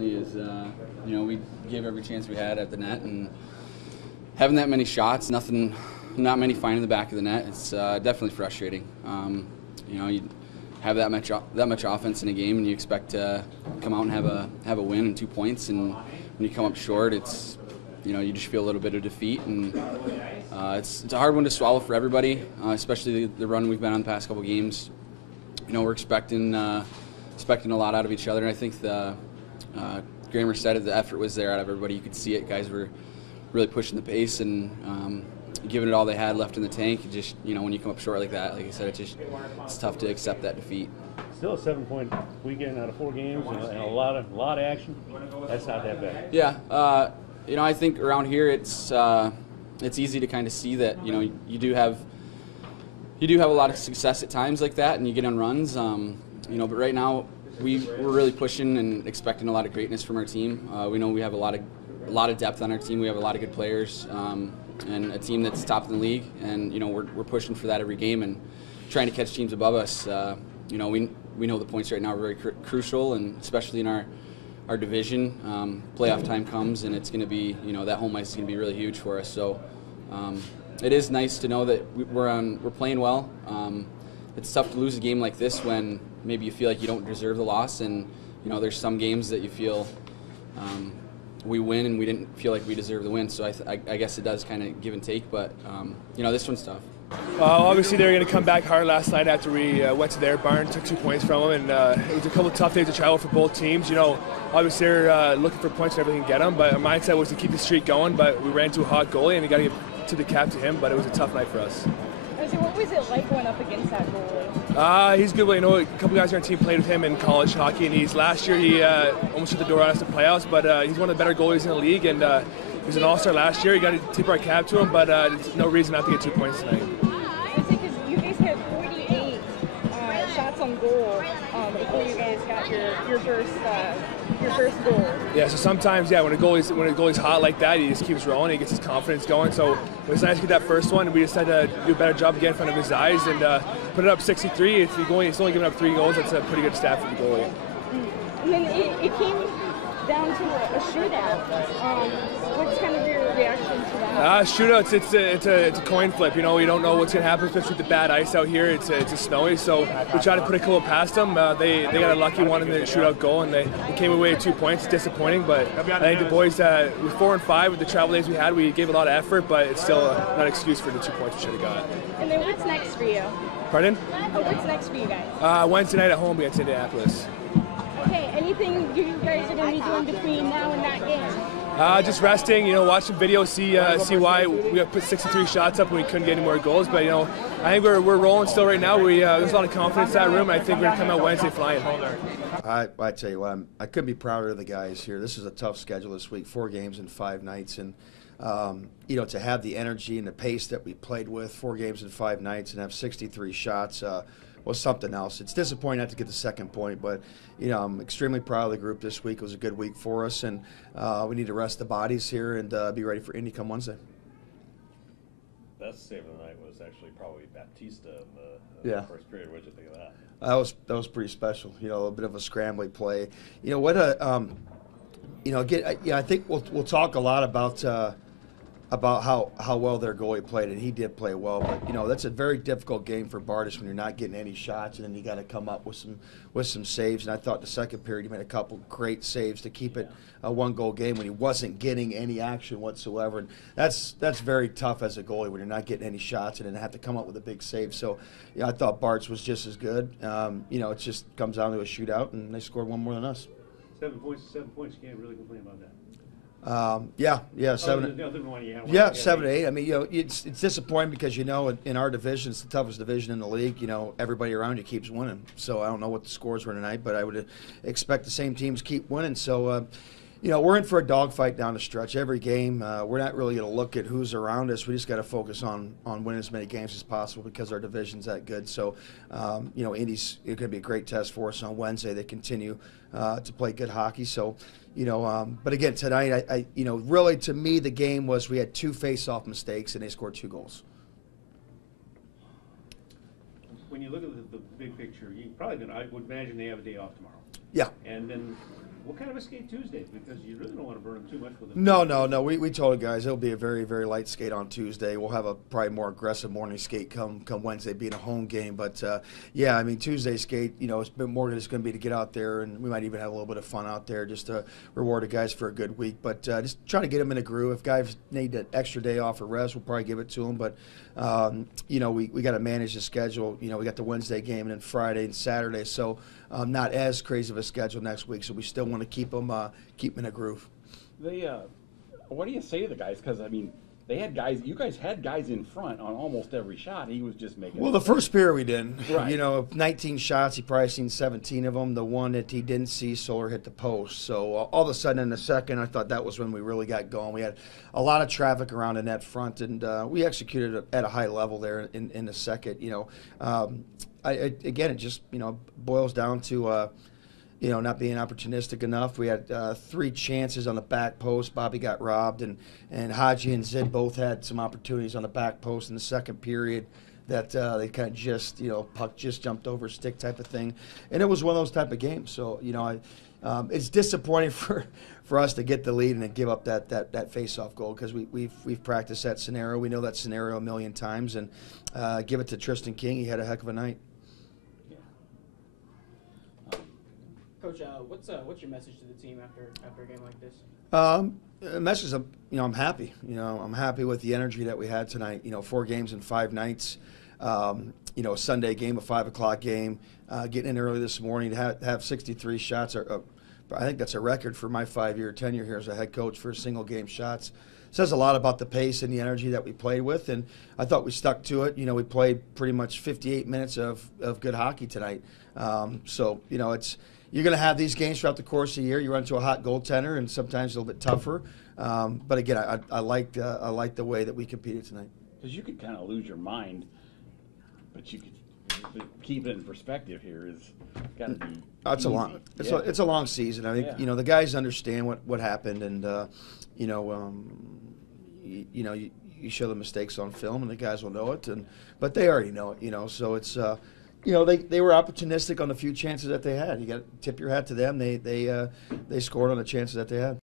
Is we gave every chance we had at the net, and having that many shots, not many finding the back of the net. It's definitely frustrating. You have that much offense in a game, and you expect to come out and have a win and 2 points, and when you come up short, it's you just feel a little bit of defeat, and it's a hard one to swallow for everybody, especially the run we've been on the past couple games. We're expecting a lot out of each other, and I think Grammer said it, the effort was there out of everybody. You could see it. Guys were really pushing the pace and giving it all they had left in the tank. Just when you come up short like that, like I said, it's tough to accept that defeat. Still a 7-point weekend out of 4 games and a lot of action. That's not that bad. Yeah, I think around here it's easy to kind of see that you do have a lot of success at times like that, and you get on runs. But right now we're really pushing and expecting a lot of greatness from our team. We know we have a lot of depth on our team. We have a lot of good players, and a team that's top in the league. And we're pushing for that every game and trying to catch teams above us. We know the points right now are very crucial, and especially in our division. Playoff time comes, and it's going to be that home ice is going to be really huge for us. So it is nice to know that we're playing well. It's tough to lose a game like this when maybe you feel like you don't deserve the loss, and there's some games that you feel we win and we didn't feel like we deserve the win. So I guess it does kind of give and take, but this one's tough. Obviously they were going to come back hard last night after we went to their barn, took 2 points from them, and it was a couple of tough days of travel for both teams. Obviously they're looking for points and everything to get them, but our mindset was to keep the streak going, but we ran into a hot goalie and we got to get to the cap to him, but it was a tough night for us. So what was it like going up against that goalie? He's good. A couple guys on our team played with him in college hockey, and last year he almost shut the door on us in the playoffs, but he's one of the better goalies in the league, and he was an all-star last year. You got to tip our cap to him, but there's no reason not to get 2 points tonight. I think because you guys had 48 shots on goal before you guys got your first goal. Yeah, so sometimes, when a goalie's hot like that, he just keeps rolling, he gets his confidence going. So it was nice to get that first one, and we just had to do a better job getting in front of his eyes and put it up 63. If he's only giving up 3 goals, that's a pretty good stat for the goalie. And then it came down to a shootout. What's kind of your reaction to that? Shootouts, it's a coin flip. You don't know what's going to happen, especially with the bad ice out here. It's snowy, so we tried to put a couple past them. They got a lucky one in the shootout goal, and they came away with 2 points. It's disappointing, but I think the boys, with 4 and 5, with the travel days we had, we gave a lot of effort, but it's still not an excuse for the 2 points we should have got. And then what's next for you? Pardon? What's next for you guys? Wednesday night at home against Indianapolis. Okay, anything you guys are going to be doing between now and that game? Just resting, watch some video, see why we got put 63 shots up and we couldn't get any more goals. But I think we're rolling still right now. There's a lot of confidence in that room, and I think we're gonna come out Wednesday flying. I tell you what, I couldn't be prouder of the guys here. This is a tough schedule this week, 4 games in 5 nights, and to have the energy and the pace that we played with, 4 games in 5 nights, and have 63 shots. Was something else. It's disappointing not to get the 2nd point, but I'm extremely proud of the group this week. It was a good week for us, and we need to rest the bodies here and be ready for Indy come Wednesday. Best save of the night was actually probably Baptista in the first period. What did you think of that? That was pretty special. A little bit of a scrambling play. I think we'll talk a lot about how well their goalie played, and he did play well. But that's a very difficult game for Bartis when you're not getting any shots, and then you got to come up with some saves. And I thought the 2nd period he made a couple great saves to keep it a 1-goal game when he wasn't getting any action whatsoever. And that's very tough as a goalie when you're not getting any shots and then have to come up with a big save. So I thought Bart's was just as good. It just comes down to a shootout, and they scored 1 more than us. 7 points. 7 points. You can't really complain about that. 7. Yeah, 7 to 8. I mean, it's disappointing because in our division, it's the toughest division in the league. Everybody around you keeps winning. So I don't know what the scores were tonight, but I would expect the same teams keep winning. So we're in for a dogfight down the stretch every game. We're not really going to look at who's around us. We just got to focus on winning as many games as possible because our division's that good. So Indy's going to be a great test for us on Wednesday. They continue to play good hockey. So. But again, tonight, really to me, the game was we had 2 face-off mistakes and they scored 2 goals. When you look at the big picture, I would imagine they have a day off tomorrow. Yeah. And then What kind of a skate Tuesday? Because you really don't want to burn them too much with them. No. We told the guys it'll be a very, very light skate on Tuesday. We'll have a probably more aggressive morning skate come Wednesday, being a home game. But yeah, I mean Tuesday skate, it's been more than it's going to be to get out there, and we might even have a little bit of fun out there just to reward the guys for a good week. But just trying to get them in a groove. If guys need an extra day off or rest, we'll probably give it to them. But we got to manage the schedule. We got the Wednesday game and then Friday and Saturday, so not as crazy of a schedule next week. So we still want to keep them in a groove. What do you say to the guys? Because I mean, they had guys. You guys had guys in front on almost every shot. He was just making. Well, the first period we didn't. Right. 19 shots. He probably seen 17 of them. The one that he didn't see, Solar hit the post. So all of a sudden in the second, I thought that was when we really got going. We had a lot of traffic around the net front, and we executed at a high level there in the second. Again, it just boils down to not being opportunistic enough. We had 3 chances on the back post. Bobby got robbed, and Haji and Zid both had some opportunities on the back post in the second period that they kind of just puck just jumped over stick type of thing, and it was one of those type of games. So it's disappointing for us to get the lead and then give up that face-off goal, because we've practiced that scenario. We know that scenario a million times, and give it to Tristan King. He had a heck of a night. Coach, what's your message to the team after a game like this? The message is, I'm happy. I'm happy with the energy that we had tonight. 4 games in 5 nights. A Sunday game, a 5 o'clock game. Getting in early this morning to have 63 shots. I think that's a record for my 5-year tenure here as a head coach for single game shots. Says a lot about the pace and the energy that we played with, and I thought we stuck to it. We played pretty much 58 minutes of good hockey tonight. It's. You're going to have these games throughout the course of the year. You run into a hot goaltender, and sometimes a little bit tougher. But again, I like the way that we competed tonight. Because you could kind of lose your mind, but you could keep it in perspective. Here is got to be. It's easy. It's a long season. I think the guys understand what happened, and you show the mistakes on film, and the guys will know it. But they already know it. So it's. They were opportunistic on the few chances that they had. You got to tip your hat to them. They scored on the chances that they had.